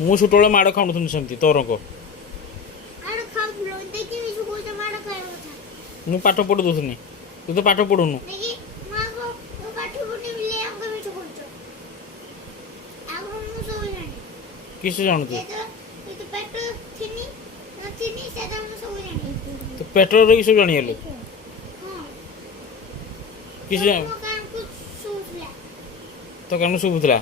ମୁଁ ଛୋଟବେଳେ ମାଡ଼ ଖାଉନଥିଲି ସେମିତି ତୋର କ ମୁଁ ପାଠ ପଢ଼ି ଦେଉଥିଲି ତୁ ତ ପାଠ ପଢ଼ୁନୁ କିସ ଜାଣୁଛୁ ତୁ ପେଟ୍ରୋଲ ରହିକି ସବୁ ଜାଣିଗଲୁ କିସ ତୋ କାନ ଶୁଭୁଥିଲା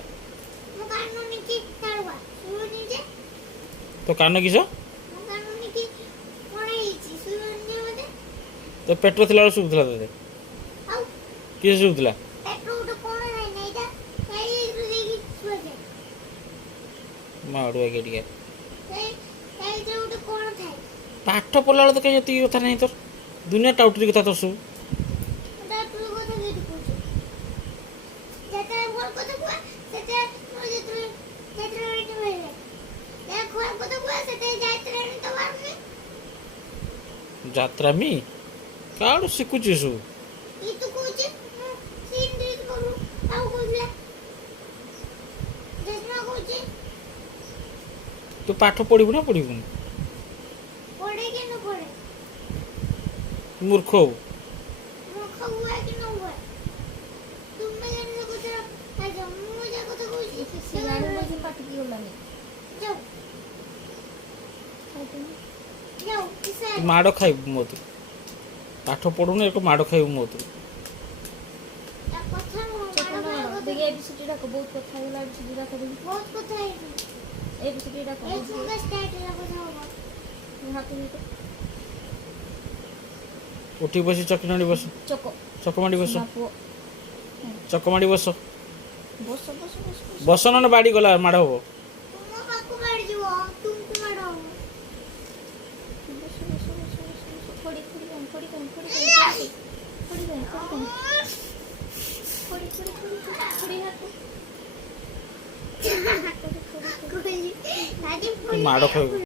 ତୋ କାନ କିସ ତ ପେଟ୍ରୋଲ ଥିଲାବେଳେ ଶୁଭୁଥିଲା ତୋତେ କିସ ଶୁଭୁଥିଲା ମାଡ଼ୁଆ ଟିକେ ପାଠ ପଢ଼ିଲା ବେଳେ ତ କାହିଁ ଏତିକି କଥା ନାହିଁ ତୋର ଦୁନିଆ ଟାଉଟରି କଥା ତୋର ସବୁ ଯାତ୍ରା ମି କାହାଠୁ ଶିଖୁଛି ସବୁ ତୁ ପାଠ ପଢ଼ିବୁ ନା ପଢ଼ିବୁନି ମୂର୍ଖ ହବୁ ତୁ ମାଡ଼ ଖାଇବୁ ମୋତୁ ପାଠ ପଢ଼ୁନୁ ଏକ ମାଡ଼ ଖାଇବୁ ମୋତୁ ଉଠି ବସି ଚକି ମାଡ଼ି ବସ ଚକ ମାଡ଼ି ବସ ଚକ ମାଡ଼ି ବସ ବସ ନହେଲେ ବାଡ଼ି ଗଲା ମାଡ଼ ହବ ମାଡ଼ ଖାଇବୁ